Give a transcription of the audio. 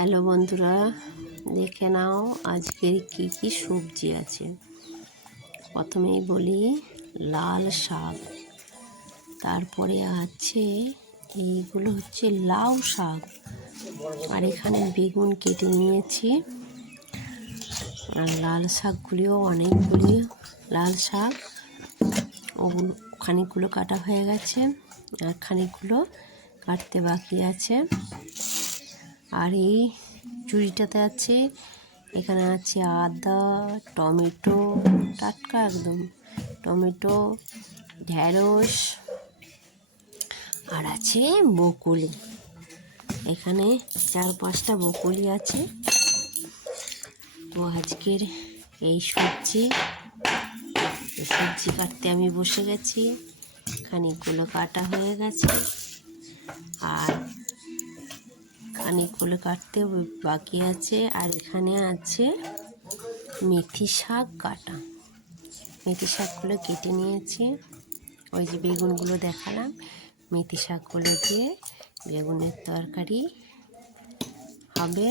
Hello বন্ধুরা, দেখে নাও আজকের কি কি সবজি আছে। প্রথমেই বলি লাল শাক, তারপরে আছে এইগুলো হচ্ছে লাউ শাক, আর এখানে বেগুন কেটে নিয়েছি। আর লাল শাকগুলিও অনেকগুলি লাল শাক, ওগুলো খানিকগুলো কাটা হয়ে গেছে আর খানিকগুলো কাটতে বাকি আছে। আর এই ঝুড়িটাতে আছে, এখানে আছে আদা, টমেটো, টাটকা একদম টমেটো, ঢেঁড়স, আর আছে বকুলি। এখানে 4-5টা বকুলি আছে। তো আজকের এই সবজি কাটতে আমি বসে গেছি। খানিকগুলো কাটা হয়ে গেছে আর খানিকগুলো কাটতে বাকি আছে। আর এখানে আছে মেথি শাক কাটা, মেথি শাকগুলো কেটে নিয়েছি। ওই যে বেগুনগুলো দেখালাম, মেথি শাকগুলো দিয়ে বেগুনের তরকারি হবে।